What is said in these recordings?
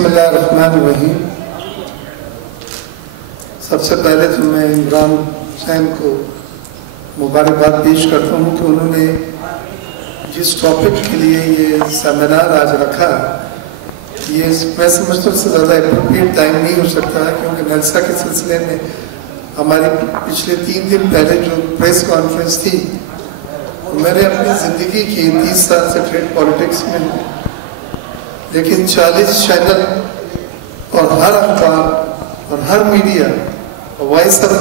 बिस्मिल्लाहिर्रहमानिर्रहीम। सबसे पहले तो मैं इमरान हुसैन को मुबारकबाद पेश करता हूँ कि उन्होंने जिस टॉपिक के लिए ये सेमिनार आज रखा, ये मैं समझता हूँ उससे ज़्यादा एप्रोप्रिएट टाइम नहीं हो सकता है, क्योंकि नलसा के सिलसिले में हमारी पिछले 3 दिन पहले जो प्रेस कॉन्फ्रेंस थी, मैंने अपनी ज़िंदगी की 30 साल से ट्रेड पॉलिटिक्स में हूँ, लेकिन 40 चैनल और हर अखबार और हर media, Voice of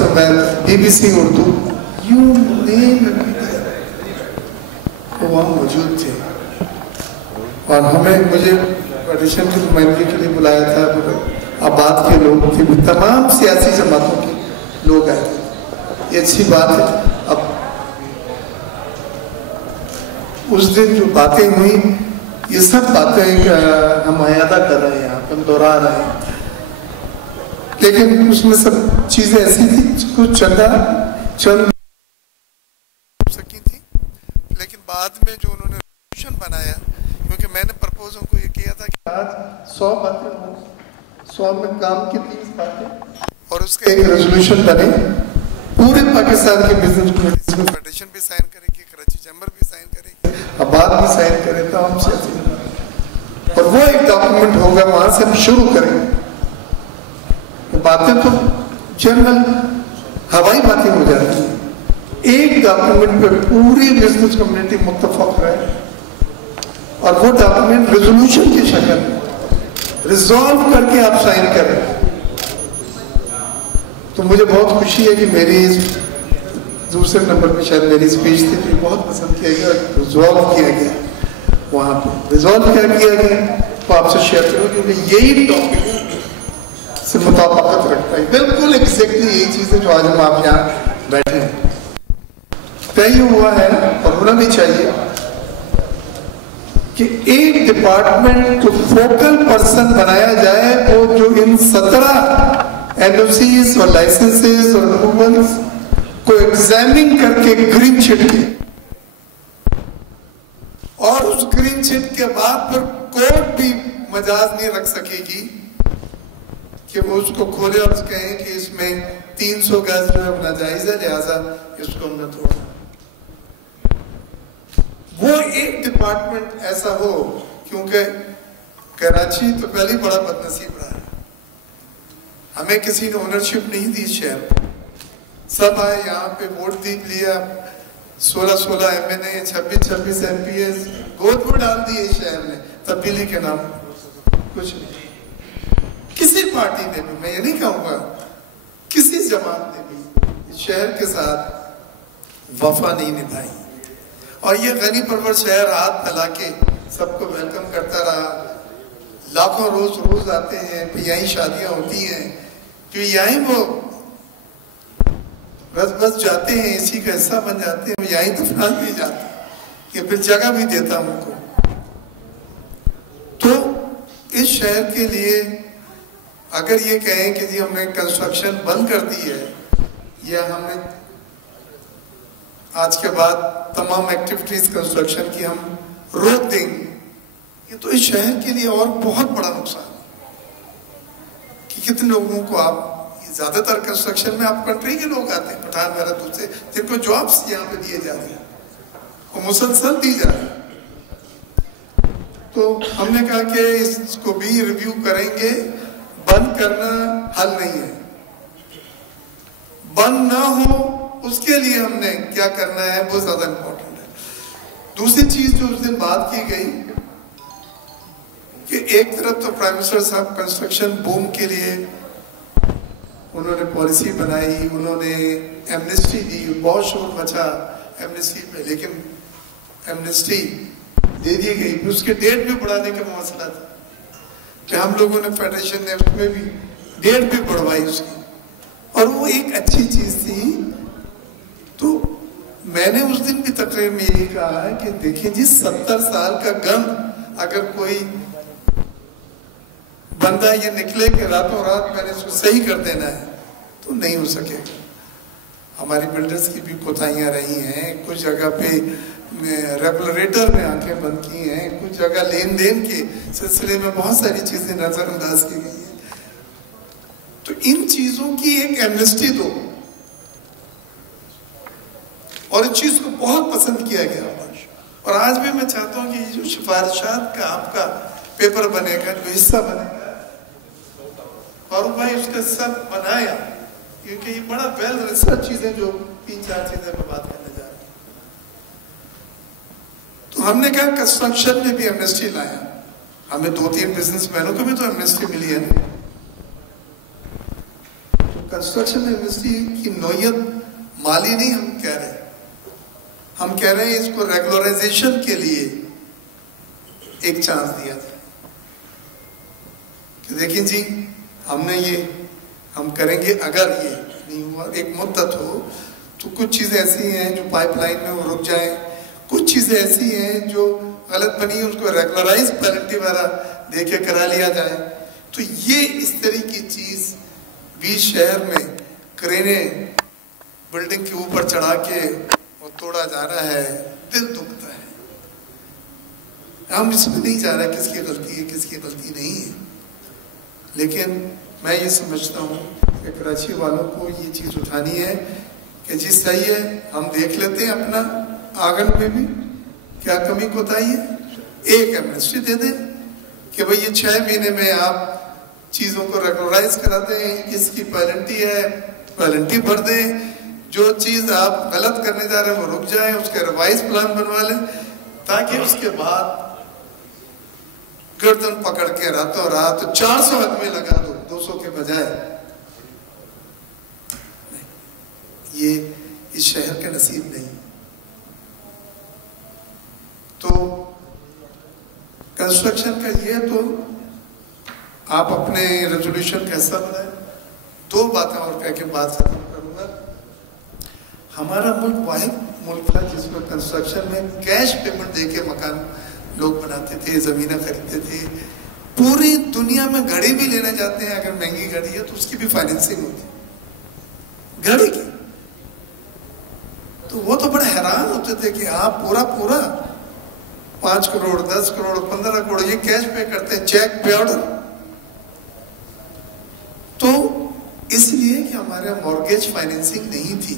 America, BBC Urdu, you name वो वहाँ मौजूद थे। और मुझे फेडरेशन की नुमाइंदगी के लिए बुलाया था। आबाद के लोग थे, तमाम सियासी जमातों के लोग आए थे। ये अच्छी बात है। अब उस दिन जो बातें हुई, ये सब बातें हम अयादा कर रहे हैं, यहाँ पर दोहरा रहे हैं, लेकिन उसमें सब चीजें ऐसी थी कुछ चंद सकी थी, लेकिन बाद में जो उन्होंने रेजोल्यूशन बनाया, क्योंकि मैंने प्रपोज उनको ये किया था कि आज 100 बातें हो, 100 में काम की 30 बातें, और उसका एक रेजोल्यूशन बने पूरे पाकिस्तान के बिजनेस कम्युनिटीज में। फेडरेशन भी साइन करेगी, कराची चैम्बर भी साइन करेगी, आबाद भी साइन करे, तो हम सियासी, और वो एक डॉक्यूमेंट होगा, वहां से हम शुरू करेंगे। बातें तो जनरल हवाई बातें हो जाती हैं, एक डॉक्यूमेंट पे पूरी बिजनेस कम्युनिटी मुत्तफक रहे, और वो डॉक्यूमेंट रेजोल्यूशन की शक्ल में रिजॉल्व करके आप साइन करें। तो मुझे बहुत खुशी है कि मेरी दूसरे नंबर पे शायद मेरी स्पीच थी, तो बहुत पसंद किया गया, रिजॉल्व किया गया, वहां पे रिजॉल्व क्या किया गया, तो आपसे शेयर करूँ, क्योंकि यही टॉपिक से मुताबिकत रखता है, बिल्कुल एग्जैक्टली यही चीज है जो आज हम आप यहाँ बैठे हैं। तय हुआ है और होना भी चाहिए कि एक डिपार्टमेंट को फोकल पर्सन बनाया जाए, वो जो इन 17 NOCs और लाइसेंसेस और अप्रूवल्स को एग्जामिन करके ग्रीन चिट के, और उस ग्रीन चिट के बाद फिर कोर्ट भी मजाज नहीं रख सकेगी कि वो उसको खोले और कहें कि इसमें 300 गज जो है नाजायज है, लिहाजा इसको हमने तोड़ा। वो एक डिपार्टमेंट ऐसा हो, क्योंकि कराची तो पहले बड़ा बदनसीब रहा है, हमें किसी ने ओनरशिप नहीं दी शहर को, सब आए यहाँ पे वोट दी लिया, 16 MNA, 26 MPs गोद में डाल दिए शहर में तब्दीली के नाम, कुछ नहीं। किसी पार्टी ने भी, मैं ये नहीं कहूंगा किसी जमात ने भी शहर के साथ वफा नहीं निभाई, और ये गनी परवर शहर हाथ फैला के सबको वेलकम करता रहा। लाखों रोज आते हैं, फिर यहीं शादियां होती हैं, फिर यहीं वो बस जाते हैं, इसी का हिस्सा बन जाते हैं, यहीं दफनान भी जाते हैं, कि फिर जगह भी देता हूं उनको। तो इस शहर के लिए अगर ये कहें कि जी हमने कंस्ट्रक्शन बंद कर दी है, या हमने आज के बाद तमाम एक्टिविटीज कंस्ट्रक्शन की हम रोक देंगे, ये तो इस शहर के लिए और बहुत बड़ा नुकसान है कि कितने लोगों को आप, ज्यादातर कंस्ट्रक्शन में आप कंट्री के लोग आते हैं, पठान वगैरह दूसरे, जिनको जॉब्स यहाँ पे दिए जा रहे हैं और मुसलसल दी जा रही है। तो हमने कहा कि इसको भी रिव्यू करेंगे, बंद करना हल नहीं है, बंद ना हो उसके लिए हमने क्या करना है वो ज्यादा इंपॉर्टेंट है। दूसरी चीज जो उस दिन बात की गई कि एक तरफ तो प्राइम मिनिस्टर साहब कंस्ट्रक्शन बूम के लिए उन्होंने पॉलिसी बनाई, उन्होंने एमनेस्टी दी, बहुत शोर मचा एमनेस्टी पे, लेकिन एमनेस्टी दे दी गई, उसके डेट भी बढ़ाने का मसला था कि हम लोगों ने फेडरेशन ने उसमें भी डेट भी बढ़वाई उसकी, और वो एक अच्छी चीज थी। तो मैंने उस दिन भी तकरीर में यही कहा है कि देखिए जी, 70 साल का गम अगर कोई बंदा ये निकले कि रातों रात मैंने इसको सही कर देना है, तो नहीं हो सकेगा। हमारी बिल्डर्स की भी कोताहियां रही हैं, कुछ जगह पे रेगुलेटर ने आंखें बंद की हैं, कुछ जगह लेन देन के सिलसिले में बहुत सारी चीजें नजरअंदाज की गई हैं। तो इन चीजों की एक एमनेस्टी दो, और इस चीज को बहुत पसंद किया गया। और आज भी मैं चाहता हूं कि ये जो सिफारिशात का आपका पेपर बनेगा, जो हिस्सा बनेगा, फारूक भाई उसका हिस्सा बनाया, क्योंकि ये बड़ा वेल रिसर्च चीजें जो 3-4 चीजें मैं बात करने जा रहा हूं। तो हमने कहा कंस्ट्रक्शन में भी एमनेस्टी लाया। हमें 2-3 बिजनेसमैनों को भी तो एमनेस्टी मिली है ना। तो कंस्ट्रक्शन एमनेस्टी की नौयत माली नहीं हम कह रहे, हम कह रहे हैं इसको रेगुलराइजेशन के लिए एक चांस दिया जाए कि देखिए जी, हमने ये हम करेंगे, अगर ये नहीं हुआ, एक मुद्दत हो, तो कुछ चीजें ऐसी हैं जो पाइपलाइन में वो रुक जाए, कुछ चीजें ऐसी हैं जो गलत बनी, उसको रेगुलराइज पेनल्टी वगैरह दे के करा लिया जाए। तो ये इस तरह की चीज भी शहर में क्रेने बिल्डिंग के ऊपर चढ़ा के वो तोड़ा जा रहा है, दिल दुखता है। हम इसमें नहीं जा रहे किसकी गलती है किसकी गलती नहीं है, लेकिन मैं ये समझता हूँ कि कराची वालों को ये चीज उठानी है कि जी सही है, हम देख लेते हैं अपना आंगन में भी क्या कमी कोताही है, एक एमनेस्टी दे दें कि भाई ये 6 महीने में आप चीजों को रेगुलराइज करा दें, इसकी पेनल्टी है, पेनल्टी भर दें, जो चीज आप गलत करने जा रहे हैं वो रुक जाए, उसके रिवाइज प्लान बनवा लें, ताकि उसके बाद गर्दन पकड़ के रातों रात 400 आदमी लगा दो 200 के बजाय। ये इस शहर के नसीब नहीं। तो कंस्ट्रक्शन का ये, तो आप अपने रेजोल्यूशन का हिस्सा बनाए। 2 बातें और कह के बात खत्म करूंगा। हमारा मुल्क वाहिद मुल्क था जिसमें कंस्ट्रक्शन में कैश पेमेंट देके मकान लोग बनाते थे, जमीनें खरीदते थे। पूरी दुनिया में घड़ी भी लेने जाते हैं, अगर महंगी घड़ी है तो उसकी भी फाइनेंसिंग होती घड़ी की। तो वो तो बड़े हैरान होते थे कि आप पूरा 5 करोड़ 10 करोड़ 15 करोड़ ये कैश पे करते हैं, चेक पे ऑर्डर। तो इसलिए कि हमारे मॉर्गेज फाइनेंसिंग नहीं थी,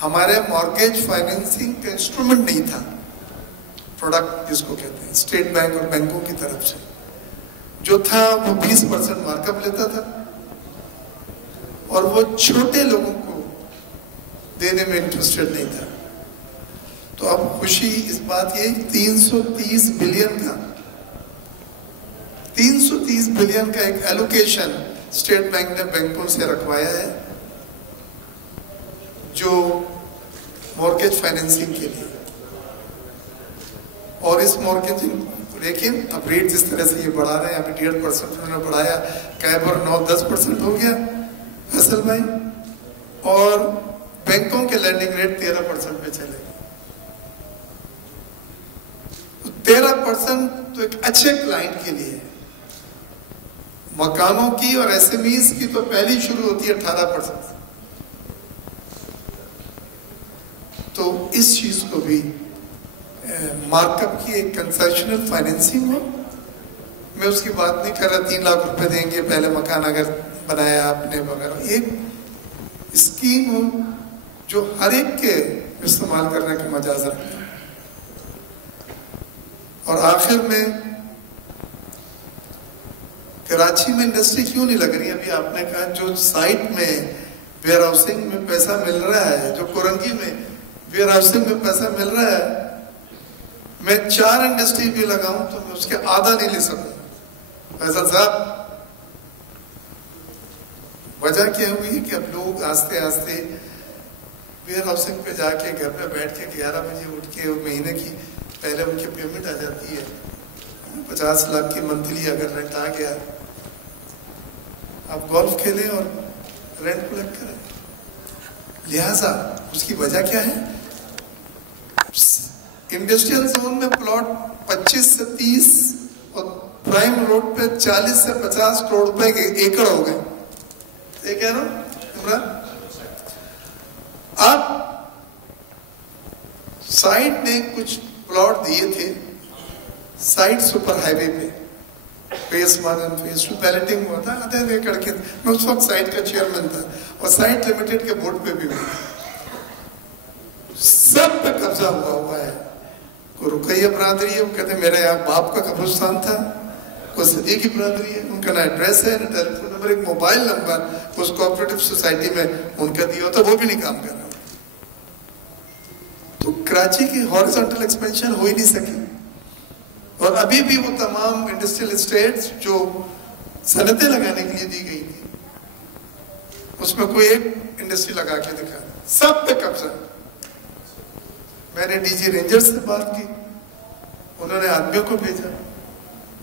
हमारे मॉर्गेज फाइनेंसिंग का इंस्ट्रूमेंट नहीं था, प्रोडक्ट जिसको कहते हैं, स्टेट बैंक और बैंकों की तरफ से जो था वो 20% मार्कअप लेता था, और वो छोटे लोगों को देने में इंटरेस्टेड नहीं था। तो अब खुशी इस बात ये 330 बिलियन का एक एलोकेशन स्टेट बैंक ने बैंकों से रखवाया है, जो मॉर्गेज फाइनेंसिंग के लिए। और इस मॉर्गेजिंग, लेकिन अब रेट जिस तरह से ये बढ़ा रहे हैं, अभी 1.5% उन्होंने बढ़ाया, कैबर 9-10% हो गया फैसल भाई, और बैंकों के लैंडिंग रेट 13% पे चले। 13% तो एक अच्छे क्लाइंट के लिए, मकानों की और एसएमईज की तो पहली शुरू होती है 18%। तो इस चीज को भी मार्कअप की एक कंसेशनल फाइनेंसिंग हो। मैं उसकी बात नहीं कर रहा 3 लाख रुपए देंगे पहले मकान अगर बनाया आपने वगैरह, एक स्कीम हो जो हर एक के इस्तेमाल करने की मजाज रखता है। और आखिर में कराची में इंडस्ट्री क्यों नहीं लग रही? अभी आपने कहा जो साइट में वेयर हाउसिंग में पैसा मिल रहा है, जो कोरंगी में वेयर हाउसिंग में पैसा मिल रहा है, मैं 4 इंडस्ट्री भी लगाऊं तो मैं उसके आधा नहीं ले सकूं। फैसल साहब, वजह क्या हुई है कि अब लोग आस्ते आस्ते वेयर हाउसिंग पे जाके घर पे बैठ के 11 बजे उठ के महीने की पहले उनकी पेमेंट आ जाती है, 50 लाख की मंथली अगर रेंट आ गया, आप गोल्फ खेलें और रेंट कलेक्ट करें। लिहाजा उसकी वजह क्या है? इंडस्ट्रियल जोन में प्लॉट 25 से 30 और प्राइम रोड पे 40 से 50 करोड़ रुपए के एकड़ हो गए। ये कह रहा हूं। अब साइट ने कुछ प्लॉट दिए थे साइट सुपर हाईवे पे, फेज 1 और फेज 2 बैलेटिंग हुआ था, आधे एकड़ के। मैं उस वक्त साइट का चेयरमैन था और साइट लिमिटेड के बोर्ड पे भी हुआ। सब पे कब्जा हुआ है। कोई रुकैया बरादरी है, वो कहते मेरे यहाँ बाप का कब्रिस्तान था, कोई सदी की बरादरी है, उनका ना एड्रेस है ना टेलीफोन नंबर, एक मोबाइल नंबर उस कोऑपरेटिव सोसाइटी में उनका दिया होता, वो भी नहीं काम कर रहा। तो कराची की हॉरिजॉन्टल एक्सपेंशन हो ही नहीं सकी। और अभी भी वो तमाम इंडस्ट्रियल एस्टेट्स जो सनतें लगाने के लिए दी गई थी, उसमें कोई एक इंडस्ट्री लगा के दिखा, सब पे कब्जा। मैंने डीजी रेंजर्स से बात की, उन्होंने आदमियों को भेजा,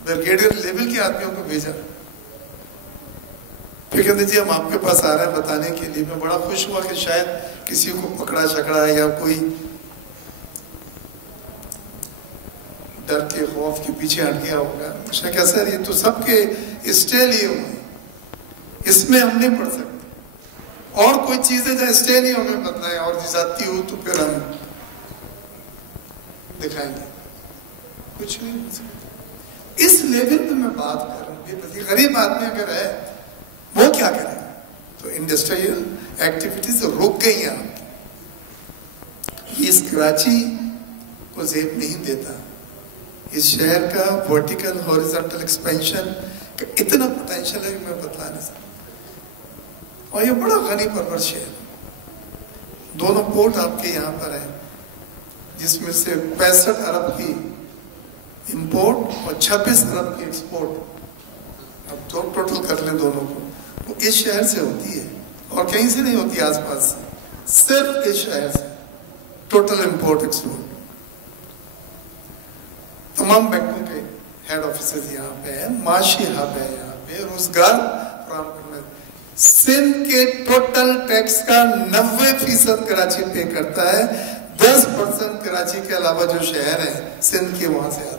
ब्रिगेडियर लेवल के आदमियों को भेजा। फिर कहते जी हम आपके पास आ रहे हैं बताने के लिए। मैं बड़ा खुश हुआ कि शायद किसी को पकड़ा चकड़ा या कोई डर के खौफ के पीछे हट गया होगा। उसने कहा सर ये तो सबके स्टे लिए हुए, इसमें हम नहीं पढ़ सकते, और कोई चीजें जो स्टे नहीं हमें बताए और जाती हो तो फिर हम दिखाएंगे, कुछ नहीं हो सकता। इस लेवल पे मैं बात कर रहा हूँ। गरीब आदमी अगर है वो क्या करेगा? तो इंडस्ट्रियल एक्टिविटीज रुक गई यहाँ। इस कराची को जेब नहीं देता। इस शहर का वर्टिकल हॉरिजॉन्टल एक्सपेंशन का इतना पोटेंशियल है कि मैं बता नहीं सकता। और ये बड़ा गनी परवर शहर। दोनों पोर्ट आपके यहाँ पर है, जिसमें से 65 अरब की इंपोर्ट और 26 अरब की एक्सपोर्ट। अब तो टोटल कर ले दोनों को, वो इस शहर से होती है और कहीं से नहीं होती आसपास, सिर्फ इस शहर से टोटल इंपोर्ट एक्सपोर्ट। तमाम बैंकों के हेड ऑफिसेज यहाँ पे है, माशी हब है यहाँ पे, रोजगार फराहम करना। सिंध के टोटल टैक्स का 90% कराची पे करता है, 10% कराची के अलावा जो शहर है सिंध के वहां से आता है।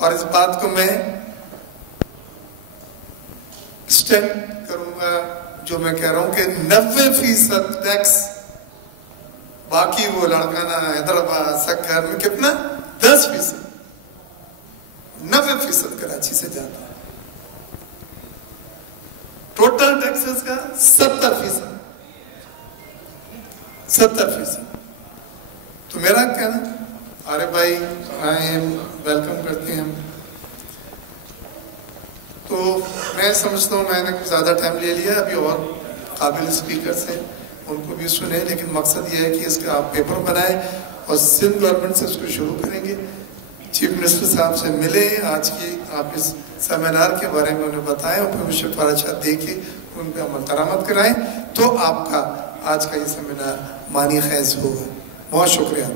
और इस बात को मैं स्टैंड करूंगा जो मैं कह रहा हूं कि 90% टैक्स बाकी वो लड़काना हैदराबाद सक्कर में कितना 10%, 90% कराची से जाता है। टोटल टैक्सेस का 70%। तो मेरा कहना, अरे भाई आए, वेलकम करते हैं हम। तो मैं समझता हूँ मैंने कुछ ज़्यादा टाइम ले लिया, अभी और काबिल स्पीकर्स हैं उनको भी सुने, लेकिन मकसद ये है कि इसका आप पेपर बनाएं और सिंध गवर्नमेंट से उसको शुरू करेंगे। चीफ मिनिस्टर साहब से मिले, आज की आप इस सेमिनार के बारे में उन्हें बताएं और फिर सिफारिशात दे के उन पर अमल दरामद कराएं, तो आपका आज का ये सेमिनार मानी खैज होगा। बहुत शुक्रिया।